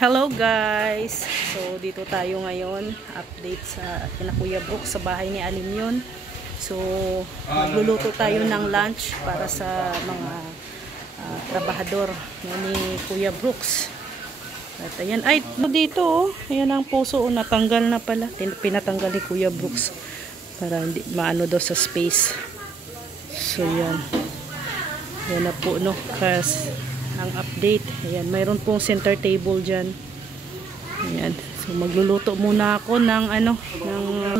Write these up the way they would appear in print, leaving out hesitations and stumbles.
Hello guys! So dito tayo ngayon, update sa kina Kuya Brooks sa bahay ni Aling yun. So magluluto tayo ng lunch para sa mga trabahador ni Kuya Brooks. At ayan, ay dito oh, ayan ang puso, oh, natanggal na pala. Pinatanggal ni Kuya Brooks para hindi maano daw sa space. So yan. Yan na po no, kasi ang update. Ayan, mayroon pong center table dyan. Ayan. So magluluto muna ako ng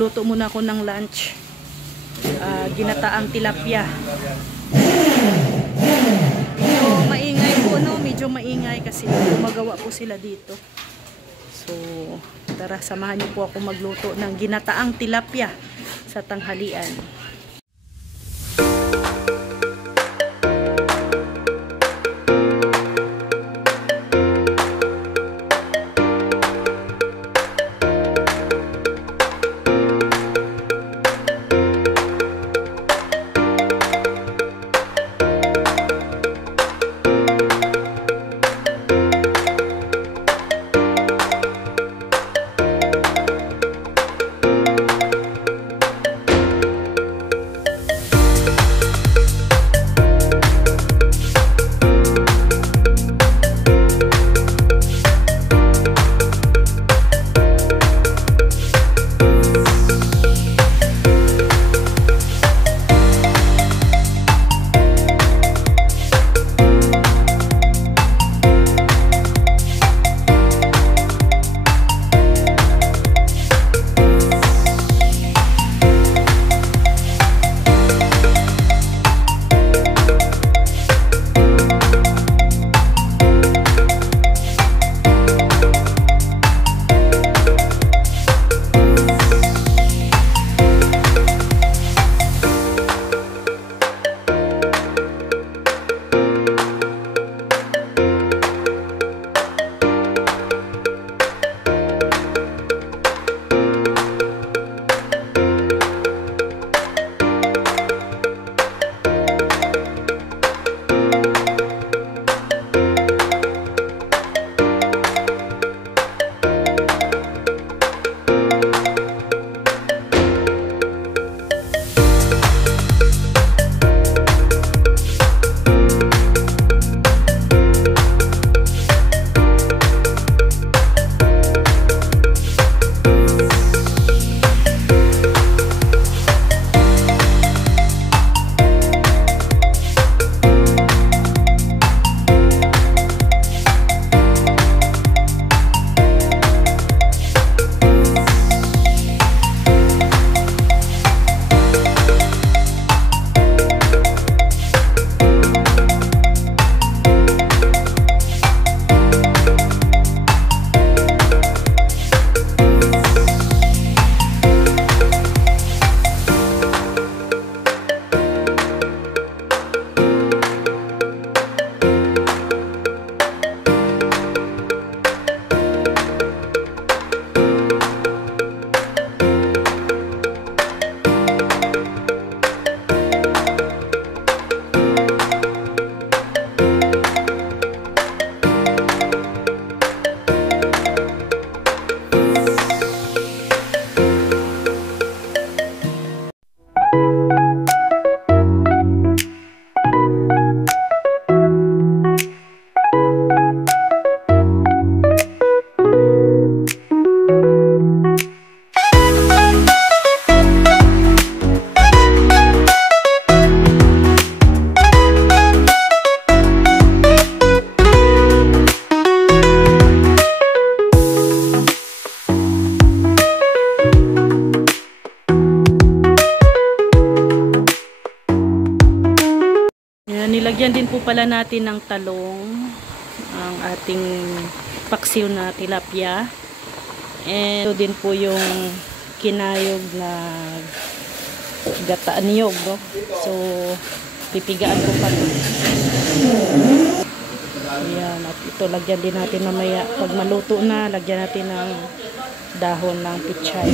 luto muna ako ng lunch. Ginataang tilapia. Medyo maingay po no, medyo maingay kasi gumagawa po sila dito. So tara, samahan niyo po ako magluto ng ginataang tilapia sa tanghalian. Nilagyan din po pala natin ng talong ang ating paksiw na tilapia. And ito din po yung kinayog na gataan niyog, no? So pipigaan ko pa ito. Ayan, at ito lagyan din natin mamaya pag maluto na, lagyan natin ng dahon ng pichay.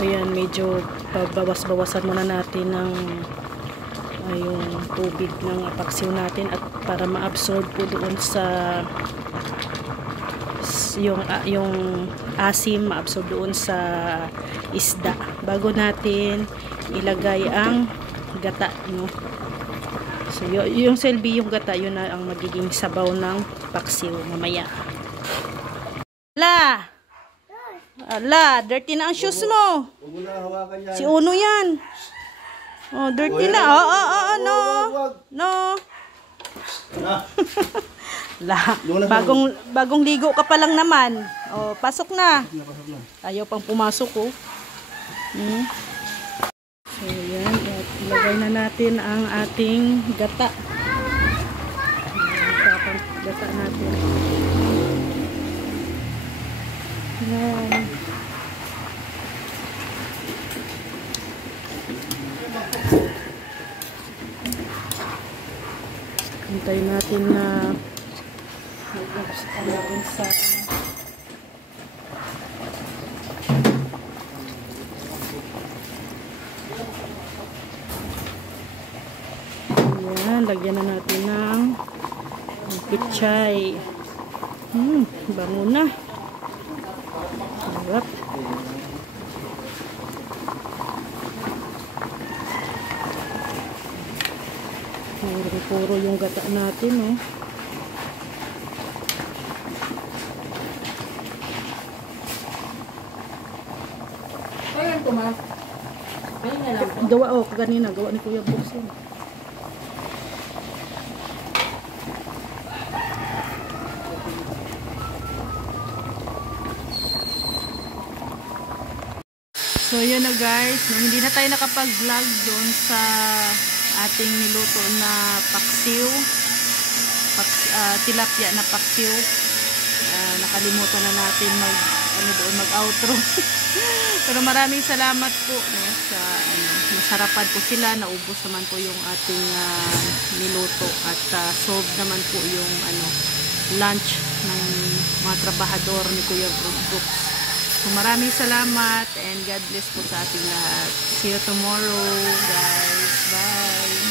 Ayan, medyo bawas-bawasan muna natin ng yung tubig ng paksiw natin at para ma-absorb po doon sa yung asim, ma-absorb doon sa isda bago natin ilagay ang gata, no? So yung selby, yung gata, yun na ang magiging sabaw ng paksiw mamaya. Ala, dirty na ang shoes mo. Si Uno yan. Oh, dirty na. No. No. Bagong ligo ka pa lang naman. Oh, pasok na. Ayaw pang pumasok, oh. So, yan. At ilagay na natin ang ating gata. Gata natin. Yan. Hintayin natin na magpapasalain sa yan, lagyan na natin ng pichay. Bango na. Sarap. Puro yung gata natin, oh. Ayan to, ma. Ayun na lang. Gawa, oh, kanina. Gawa ni Kuya Brooks yun. So, yun na guys. Hindi na tayo nakapag-vlog doon sa ating niluto na paksiw. Tilapia na paksiw. Nakalimutan na natin mag-outro. Pero maraming salamat po, no, sa nasarapan po sila, naubos naman po yung ating niluto at solve naman po yung lunch ng mga trabahador ni Kuya Brooks. So maraming salamat and God bless po sa ating lahat. See you tomorrow, guys. Bye.